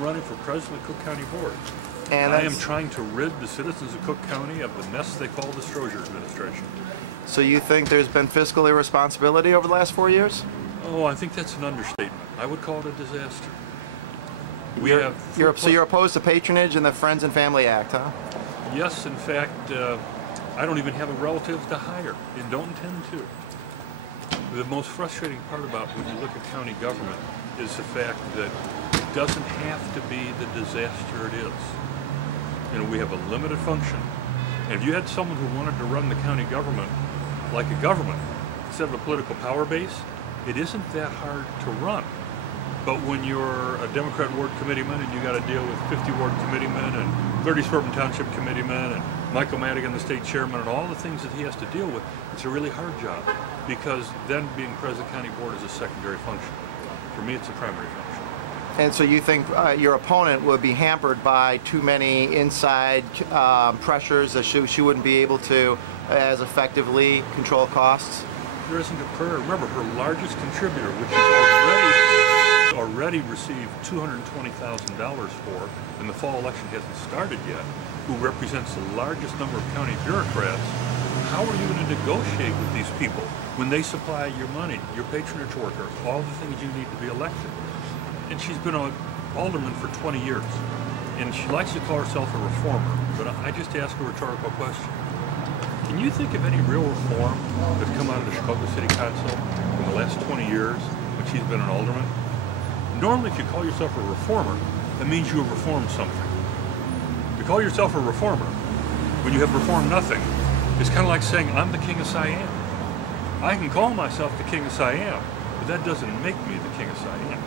running for president of Cook County Board. And I am trying to rid the citizens of Cook County of the mess they call the Strozier administration. So you think there's been fiscal irresponsibility over the last 4 years? Oh, I think that's an understatement. I would call it a disaster. So you're opposed to patronage and the Friends and Family Act, huh? Yes, in fact, I don't even have a relative to hire and don't intend to. The most frustrating part about when you look at county government is the fact that it doesn't have to be the disaster it is. You know, we have a limited function. And if you had someone who wanted to run the county government like a government, instead of a political power base, it isn't that hard to run. But when you're a Democrat ward committeeman and you got to deal with 50 ward committeemen and 30 suburban township committeemen and Michael Madigan, the state chairman, and all the things that he has to deal with, it's a really hard job, because then being president of county board is a secondary function. For me, it's a primary function. And so you think your opponent would be hampered by too many inside pressures that she wouldn't be able to as effectively control costs? There isn't a prayer. Remember, her largest contributor, which is already received $220,000 for, and the fall election hasn't started yet, who represents the largest number of county bureaucrats, how are you going to negotiate with these people when they supply your money, your patronage workers, all the things you need to be elected? And she's been an alderman for 20 years, and she likes to call herself a reformer, but I just ask a rhetorical question. Can you think of any real reform that's come out of the Chicago City Council in the last 20 years when she's been an alderman? Normally, if you call yourself a reformer, that means you have reformed something. To call yourself a reformer when you have reformed nothing is kind of like saying, I'm the king of Siam. I can call myself the king of Siam, but that doesn't make me the king of Siam.